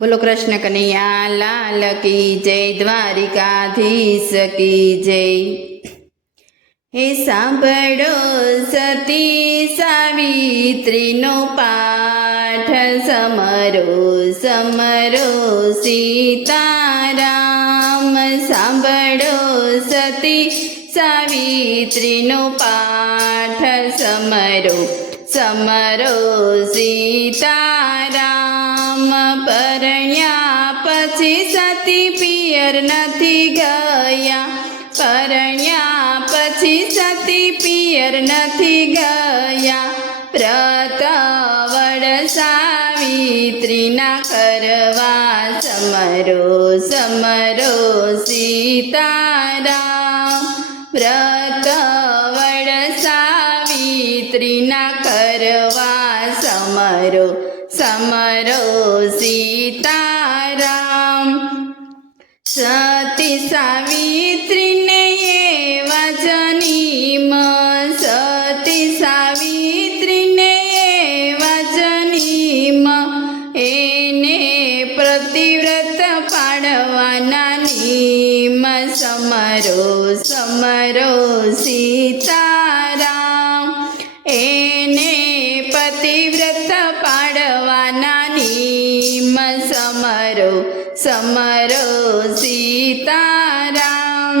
બોલો કૃષ્ણ કનૈયા લાલ કી જય, દ્વારિકાધીશ કી જય। હે સાંભળો સતી સાવિત્રીનો પાઠ, સમરો સમરો સીતારામ। સાંભળો સતી સાવિત્રીનો પાઠ, સમરો સમરો સીતારામ। પરણ્યા પછી સતી પિયર નથી ગયા, પરણ્યા પછી સતી પિયર નથી ગયા। વ્રતવડ સાવિત્રીના કરવા, સમરો સમરો સીતારામ। વ્રતવડ સાવિત્રીના કરવા, સમરો સમરો સીતારામ। સતી સાવિત્રીને એવા જનીમ, સતી સાવિત્રીને એવા જનીમ, એને પ્રતિવ્રત પાડવાના નીમ। સમરો સમરો સીતારામ, એને પતિવ્રત પાડવાના નીમ। સમરો સમરો સીતારામ।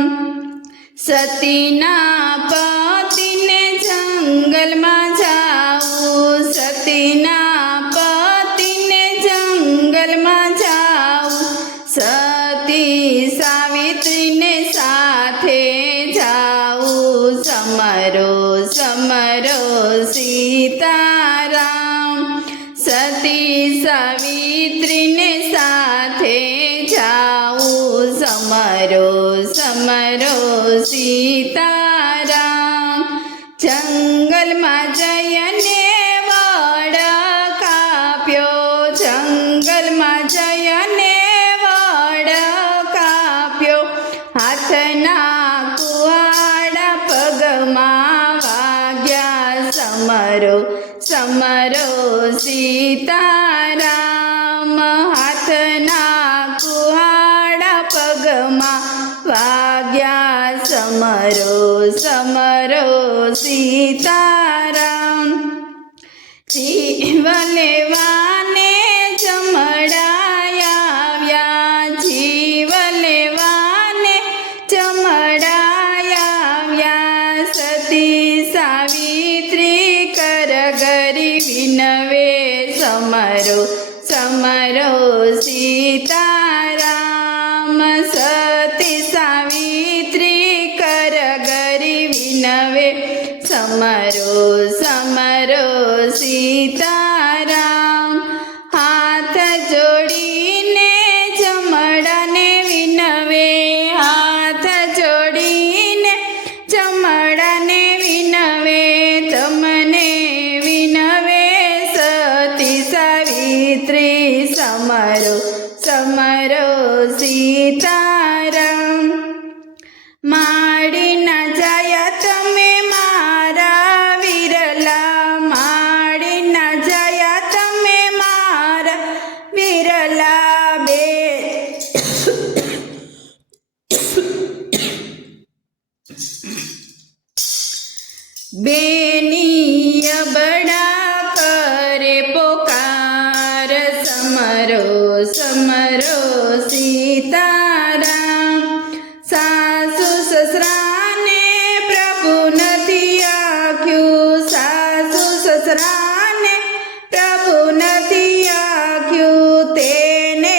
સતીના પતિને જંગલમાં જાવું, સતીના પતિને જંગલમાં જાવું, સતી સાવિત્રીને સાથે જાવું। સમરો સમરો સીતારામ, સતી સાવિત્રીને સાથે જાવું। સમરો સમરો સીતારામ। જંગલમાં જઈને વડ કાપ્યો, જંગલમાં જઈને વડ કાપ્યો, હાથના કુહાડા પગમાં વાગ્યા। સમરો સમરો સીતારામ, હાથના કુહાડા પગમાં વાગ્યા। સમરો સમરો સીતારામ। જીવ લેવાને જમડાયા, જીવ લેવાને જમડાયા, સતી સાવિત્રી કર ગરી વિનવે। સમરો સમરો સીતારામ, સતી સાવિત્રી કર ગરી વિનવે। સમરો સમરો સીતારામ। હાથ જોડીને જમડાને વિનવે, હાથ જોડીને જમડાને વિનવે, તમને વિનવે સતી સાવિત્રી। સમરો સમરો સીતારામ। માડી ના જાય તમે મારા વિરલા, માડી ના જાય તમે મારા વિરલા, બેની બડા કરે પોકાર। સમરો સમરો સીતારામ। સાસુ સસરાને પ્રભુ નથી આખ્યું, સાસુ સસરાને પ્રભુ નથી આખ્યું, તેને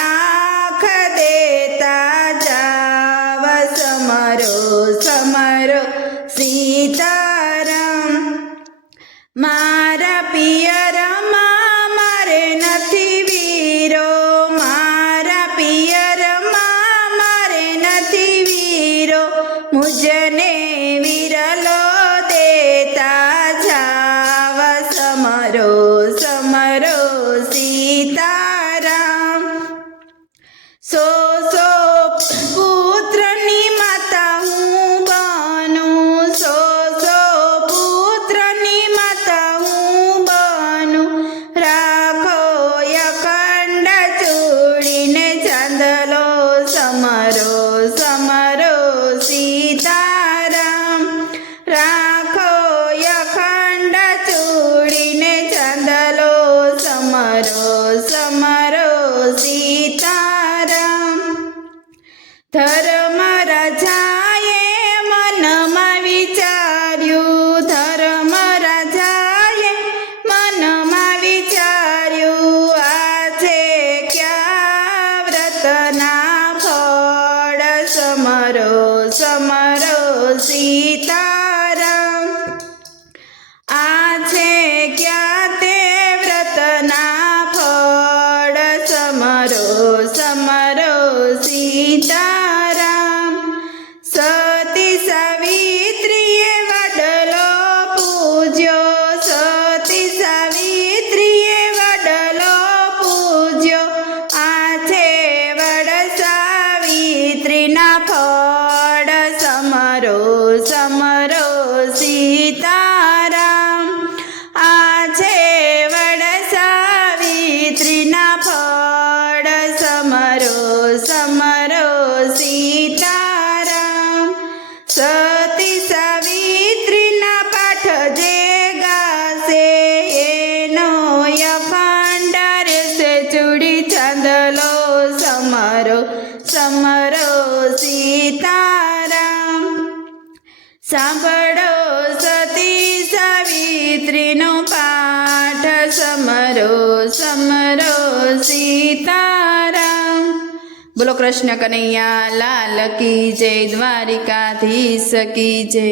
આંખ દેતા જાવ। સમરો સમરો સીતારામ। મારા પિયરમાં મારે નથી વીરો, મારા પિયરમાં મારે નથી વીરો, મુજને વિરલો દેતા જાવ। સમરો સમરો સીતારામ। સો સો પુત્રની માતા હું બનું, સો સો પુત્રની માતા હું બનું, રાખો યક સમરો સીતારામ ધર્મ રાજાએ મનમાં વિચાર્યું ધર્મ રાજાએ મનમાં વિચાર્યું આજે ક્યાં વ્રતના ફળ સમરો સમરો સીતારામ આજે ક્યાં તે વ્રતના ફળ સમરો સમરો સીતારામ સતી સાવિત્રીએ વડલો પૂજ્યો સતી સાવિત્રીએ વડલો પૂજ્યો આજે વડ સાવિત્રીના ફળ સમરો સમરો સીતારામ આજે વડ સાવિત્રીના ફળ સમરો સમરો સીતારામ સતી સાવિત્રીના પાઠ જે ગાશે એનો અખંડ રહેશે ચૂડી ચાંદલો સમરો સમરો સીતારામ સાંભળો સતી સાવિત્રીનો પાઠ સમરો સમરો સીતારામ બોલો કૃષ્ણ કનૈયા લાલ કી જય દ્વારિકાધીશ કી જય